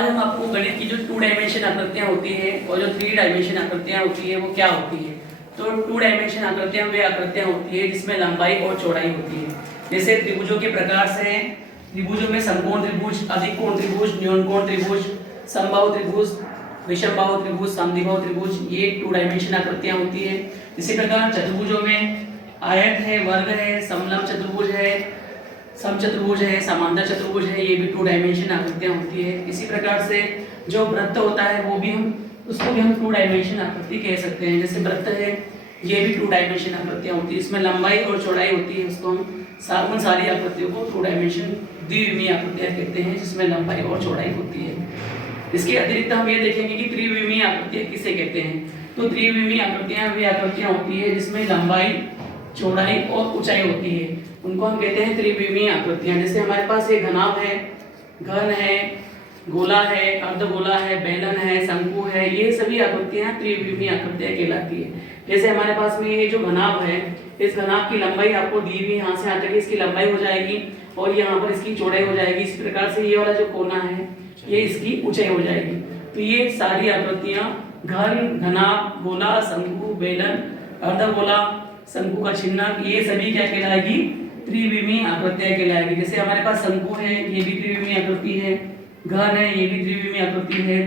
आज हम आपको गणित की जो 2 डायमेंशन आकृतियाँ होती है और जो 3 डायमेंशन आकृतियाँ होती है वो क्या होती है। तो 2 डायमेंशन आकृतियाँ वे आकृतियाँ होती है जिसमें लंबाई और चौड़ाई होती है। जैसे त्रिभुजों के प्रकार से हैं, त्रिभुजों में समकोण त्रिभुज, अधिकोण त्रिभुज, न्यूनकोण त्रिभुज, समबाहु त्रिभुज, विषमबाहु त्रिभुज, समद्विबाहु त्रिभुज, ये 2 डायमेंशन आकृतियाँ होती है। इसी प्रकार चतुर्भुजों में आयत है, वर्ग है, समलंब चतुर्भुज है, समचतुर्भुज है, समांतर चतुर्भुज है, ये भी 2 डायमेंशन आकृतियाँ होती है। इसी प्रकार से जो वृत्त होता है वो भी उसको भी हम 2 डायमेंशन आकृति कह सकते हैं। जैसे वृत्त है, ये भी 2 डायमेंशन आकृतियाँ होती है, इसमें लंबाई और चौड़ाई होती है। उसको हम उन सारी आकृतियों को 2 डायमेंशन द्विविमीय आकृतियाँ कहते हैं जिसमें लंबाई और चौड़ाई होती है। इसके अतिरिक्त हम ये देखेंगे कि त्रिविमीय आकृतियाँ किसे कहते हैं। तो त्रिविमीय आकृतियाँ वे आकृतियाँ होती है जिसमें लंबाई, चौड़ाई और ऊंचाई होती है, उनको हम कहते हैं त्रिविमीय आकृतियाँ। जैसे हमारे पास ये घनाभ है, घन है, गोला है, अर्धगोला है, बेलन है, शंकु है, ये सभी आकृतियाँ त्रिविमीय आकृतियाँ कहलाती है। जैसे हमारे पास में ये जो घनाभ है, इस घनाभ की लंबाई आपको दी हुई यहाँ से यहाँ तक इसकी लंबाई हो जाएगी और यहाँ पर इसकी चौड़ाई हो जाएगी। इस प्रकार से ये वाला जो कोना है ये इसकी ऊंचाई हो जाएगी। तो ये सारी आकृतियाँ घन, घनाभ, गोला, शंकु, बेलन, अर्धगोला, शंकु का चिन्ह, ये सभी क्या कहलाएगी, त्रिविमीय आकृतियाँ कहलाएगी। जैसे हमारे पास शंकु है, ये भी त्रिविमीय आकृति है, घन है, ये भी त्रिविमीय आकृति है।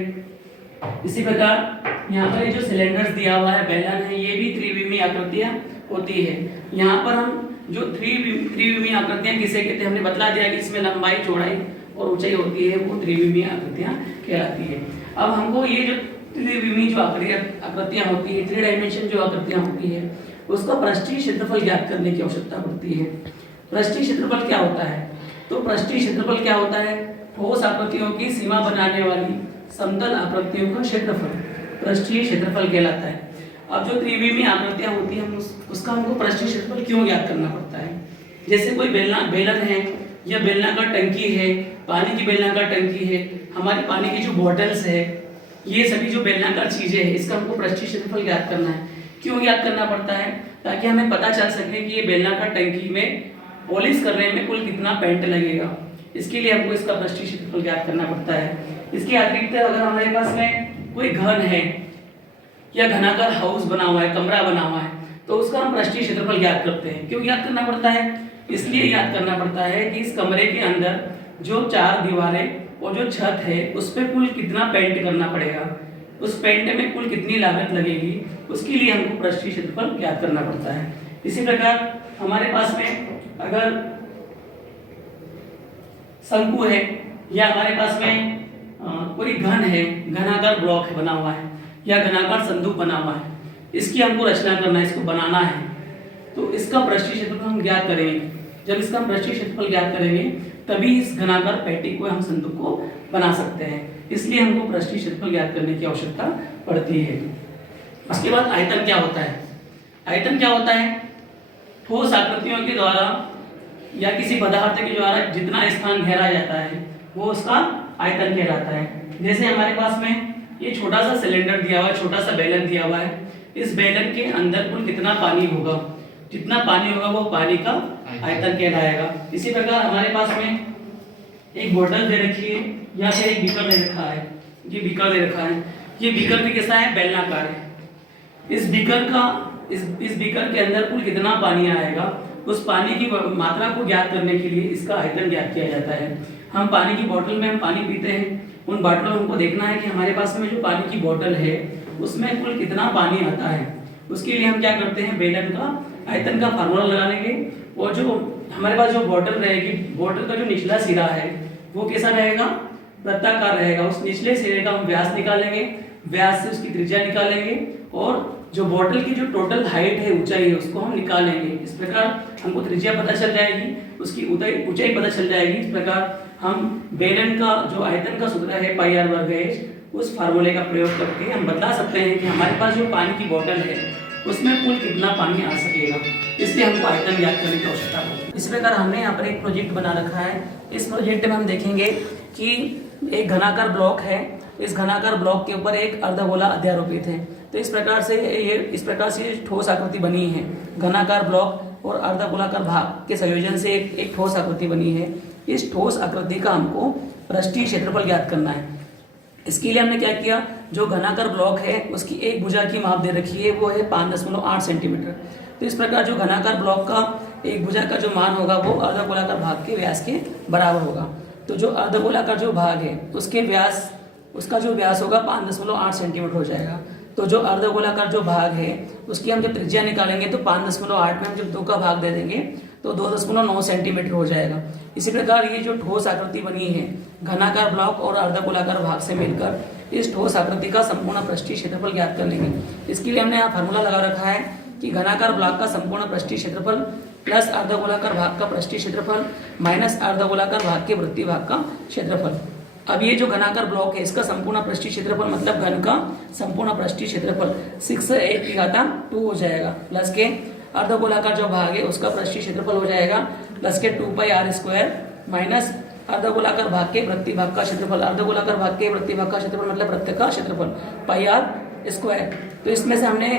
इसी प्रकार यहाँ पर ये जो सिलेंडर्स दिया हुआ है, बेलन है, ये भी त्रिविमीय आकृतियाँ होती है। यहाँ पर हम जो त्रिविमीय आकृतियाँ किसे कहते हैं हमने बतला दिया कि इसमें लंबाई, चौड़ाई और ऊंचाई होती है, वो त्रिविमीय आकृतियाँ कहलाती है। अब हमको ये जो त्रिविमीय जो आकृतियाँ होती है, 3 डायमेंशन जो आकृतियाँ होती है, उसका पृष्ठीय क्षेत्रफल ज्ञात करने की आवश्यकता पड़ती है। पृष्ठीय क्षेत्रफल क्या होता है? तो पृष्ठीय क्षेत्रफल क्या होता है? ठोस आकृतियों की सीमा बनाने वाली समतल आकृतियों का क्षेत्रफल पृष्ठीय क्षेत्रफल कहलाता है। अब जो त्रिविमीय आकृतियां होती हैं उसका हमको पृष्ठीय क्षेत्रफल क्यों ज्ञात करना पड़ता है? जैसे कोई बेलन है या बेलनाकार टंकी है, पानी की बेलनाकार टंकी है, हमारी पानी की जो बॉटल्स है, ये सभी जो बेलनाकार चीजें हैं, इसका हमको पृष्ठीय क्षेत्रफल ज्ञात करना है। क्यों ज्ञात करना पड़ता है? ताकि हमें पता चल सके कि ये बेलनाकार टंकी में पॉलिश करने में कुल कितना पेंट लगेगा। इसके लिए हमको इसका पृष्ठीय क्षेत्रफल ज्ञात करना पड़ता है। इसके अतिरिक्त अगर हमारे पास में कोई घन है या घनाकार हाउस बना हुआ है, कमरा बना हुआ है, तो उसका हम पृष्ठीय क्षेत्रफल ज्ञात करते हैं। क्यों ज्ञात करना पड़ता है? इसलिए ज्ञात करना पड़ता है कि इस कमरे के अंदर जो 4 दीवारें और जो छत है उस पर कुल कितना पेंट करना पड़ेगा, उस पेंट में कुल कितनी लागत लगेगी, उसके लिए हमको पृष्ठीय क्षेत्रफल ज्ञात करना पड़ता है। इसी प्रकार हमारे पास में अगर शंकु है या हमारे पास में कोई घन है, घनाकार ब्लॉक बना हुआ है या घनाकार संदूक बना हुआ है, इसकी हमको रचना करना है, इसको बनाना है, तो इसका पृष्ठीय क्षेत्रफल हम ज्ञात करेंगे। जब इसका हम पृष्ठीय क्षेत्रफल ज्ञात करेंगे तभी इस घनाकार पेटी को हम संदूक को बना सकते हैं। इसलिए हमको पृष्ठीय क्षेत्रफल ज्ञात करने की आवश्यकता पड़ती है। उसके बाद आयतन क्या होता है? आयतन क्या होता है? ठोस आकृतियों के द्वारा या किसी पदार्थ के द्वारा जितना स्थान घेरा जाता है वो उसका आयतन कहलाता है। जैसे हमारे पास में ये छोटा सा सिलेंडर दिया हुआ है, छोटा सा बेलन दिया हुआ है, इस बेलन के अंदर कुल कितना पानी होगा, जितना पानी होगा वो पानी का आयतन कहलाएगा। इसी प्रकार हमारे पास में एक बोतल दे रखी है या फिर एक बीकर दे रखा है, ये बीकर दे रखा है, ये बीकर भी कैसा है, बेलनाकार है। इस बीकर के अंदर कुल कितना पानी आएगा, उस पानी की मात्रा को ज्ञात करने के लिए इसका आयतन ज्ञात किया जाता है। हम पानी की बोतल में हम पानी पीते हैं, उन बोतलों में हमको देखना है कि हमारे पास में जो पानी की बोतल है उसमें कुल कितना पानी आता है। उसके लिए हम क्या करते हैं, बेलन का आयतन का फार्मूला लगा लेंगे और जो हमारे पास जो बोतल रहेगी, बोतल का जो निचला सिरा है वो कैसा रहेगा, वृत्ताकार रहेगा। उस निचले सिरे का हम व्यास निकालेंगे, व्यास से उसकी त्रिज्या निकालेंगे और जो बोतल की जो टोटल हाइट है, ऊंचाई है, उसको हम निकालेंगे। इस प्रकार हमको त्रिज्या पता चल जाएगी, उसकी ऊंचाई पता चल जाएगी। इस प्रकार हम बेलन का जो आयतन का सूत्र है पाई आर वर्ग एच, उस फार्मूले का प्रयोग करके हम बता सकते हैं कि हमारे पास जो पानी की बोतल है उसमें कुल कितना पानी आ सकेगा। इसलिए हमको आयतन ज्ञात करने की आवश्यकता होगी। इस प्रकार हमने यहाँ पर एक प्रोजेक्ट बना रखा है। इस प्रोजेक्ट में हम देखेंगे कि एक घनाकार ब्लॉक है, इस घनाकार ब्लॉक के ऊपर एक अर्धगोला अध्यारोपित है। तो इस प्रकार से ठोस आकृति बनी है। घनाकार ब्लॉक और अर्धगोलाकार भाग के संयोजन से एक ठोस आकृति बनी है। इस ठोस आकृति का हमको पृष्ठीय क्षेत्रफल ज्ञात करना है। इसके लिए हमने क्या किया, जो घनाकार ब्लॉक है उसकी एक भुजा की माप दे रखी है, वो है 5.8 सेंटीमीटर। तो इस प्रकार जो घनाकार ब्लॉक का एक भुजा का जो मान होगा वो अर्धगोलाकार भाग के व्यास के बराबर होगा। तो जो अर्धगोलाकार जो भाग है उसके व्यास, उसका जो व्यास होगा 5.8 सेंटीमीटर हो जाएगा। तो जो अर्धगोलाकार जो भाग है उसकी हम जब त्रिज्या निकालेंगे तो 5.8 में हम जब 2 का भाग दे देंगे तो 2.9 सेंटीमीटर हो जाएगा। इसी प्रकार ये जो ठोस आकृति बनी है घनाकार ब्लॉक और अर्धगोलाकार भाग से मिलकर, इस ठोस आकृति का संपूर्ण पृष्ठीय क्षेत्रफल ज्ञात करने के इसके लिए हमने यहाँ फार्मूला लगा रखा है कि घनाकार ब्लॉक का संपूर्ण पृष्ठीय क्षेत्रफल प्लस अर्धगोलाकार भाग का पृष्ठीय क्षेत्रफल माइनस अर्धगोलाकार भाग के वृत्तीय भाग का क्षेत्रफल। अब ये जो घनाकार ब्लॉक है इसका संपूर्ण पृष्ठीय क्षेत्रफल मतलब घन का संपूर्ण पृष्ठीय क्षेत्रफल 6 हो जाएगा, प्लस के अर्धगोलाकार जो भाग है उसका पृष्ठीय क्षेत्रफल हो जाएगा प्लस के 2πr² माइनस अर्धगोलाकार भाग के वृत्तीय भाग का क्षेत्रफल। अर्धगोलाकार भाग के वृत्तीय भाग का क्षेत्रफल मतलब वृत्त का क्षेत्रफल πr²। तो इसमें से हमने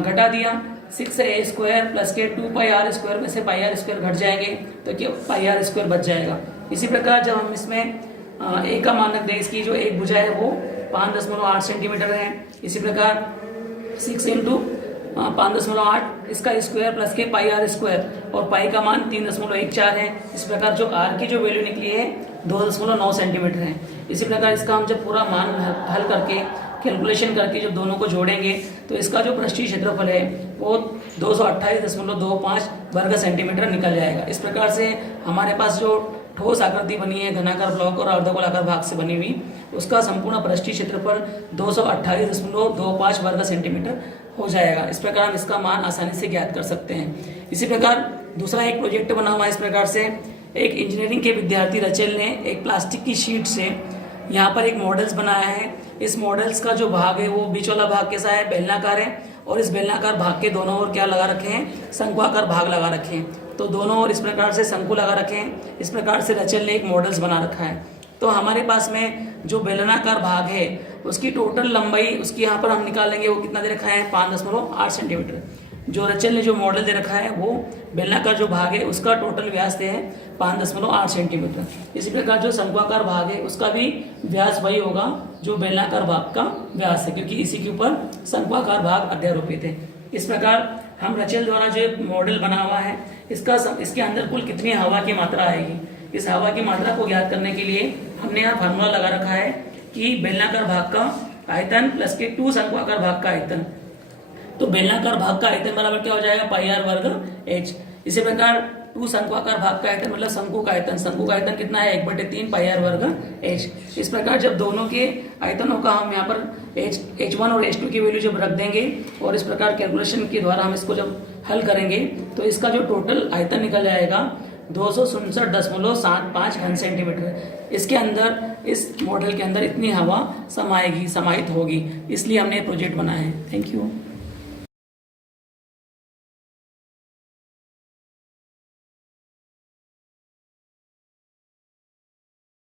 घटा दिया 6a² प्लस के 2πr² में से πr² घट जाएंगे तो क्या πr² बच जाएगा। इसी प्रकार जब हम इसमें ए का मान रख दें, इसकी जो एक भुजा है वो 5.8 सेंटीमीटर है। इसी प्रकार 6 इंटू 5.8 इसका स्क्वायर प्लस के πr² और पाई का मान 3.14 है। इस प्रकार जो r की जो वैल्यू निकली है 2.9 सेंटीमीटर है। इसी प्रकार इसका हम जब पूरा मान हल करके कैलकुलेशन करके जब दोनों को जोड़ेंगे तो इसका जो पृष्ठीय क्षेत्रफल है वो 228.25 वर्ग सेंटीमीटर निकल जाएगा। इस प्रकार से हमारे पास जो ठोस आकृति बनी है घनाकार ब्लॉक और अर्धगोलाकार भाग से बनी हुई, उसका संपूर्ण पृष्ठीय क्षेत्रफल 228.25 वर्ग सेंटीमीटर हो जाएगा। इस प्रकार हम इसका मान आसानी से ज्ञात कर सकते हैं। इसी प्रकार दूसरा एक प्रोजेक्ट बना हुआ है। इस प्रकार से एक इंजीनियरिंग के विद्यार्थी रचेल ने एक प्लास्टिक की शीट से यहाँ पर एक मॉडल्स बनाया है। इस मॉडल्स का जो भाग है वो बीच वाला भाग कैसा है, बेलनाकार है, और इस बेलनाकार भाग के दोनों ओर क्या लगा रखे हैं, शंक्वाकार भाग लगा रखे हैं। तो दोनों ओर इस प्रकार से शंकु लगा रखे हैं। इस प्रकार से रचेल ने एक मॉडल्स बना रखा है। तो हमारे पास में जो बेलनाकार भाग है उसकी टोटल लंबाई उसकी यहाँ पर हम निकालेंगे, वो कितना दे रखा है 5.8 सेंटीमीटर। जो रचेल ने जो मॉडल दे रखा है वो बेलनाकार जो भाग है उसका टोटल व्यास है 5.8 सेंटीमीटर। इसी प्रकार जो शंक्वाकार भाग है उसका भी व्यास वही होगा जो बेलनाकार भाग का व्यास है, क्योंकि इसी के ऊपर शंक्वाकार भाग अध्यारोपित है। इस प्रकार हम रचेल द्वारा जो मॉडल बना हुआ है इसके अंदर कुल कितनी हवा की मात्रा आएगी, इस हवा की मात्रा को ज्ञात करने के लिए हमने यहाँ फार्मूला लगा रखा है कि बेलनाकार भाग का आयतन प्लस के 2 शंक्वाकार भाग का आयतन। तो बेलनाकार भाग का आयतन बराबर क्या हो जाएगा πr²h। इसी प्रकार 2 शंक्वाकार भाग का आयतन मतलब शंकु का आयतन, शंकु का आयतन कितना है 1/3 πr²h। इस प्रकार जब दोनों के आयतनों का हम यहाँ पर h1 और h2 की वैल्यू जब रख देंगे और इस प्रकार कैलकुलेशन के द्वारा हम इसको जब हल करेंगे तो इसका जो टोटल आयतन निकल जाएगा 267.75 घन सेंटीमीटर। इसके अंदर, इस मॉडल के अंदर इतनी हवा समाहित होगी, इसलिए हमने प्रोजेक्ट बनाया है। Thank you.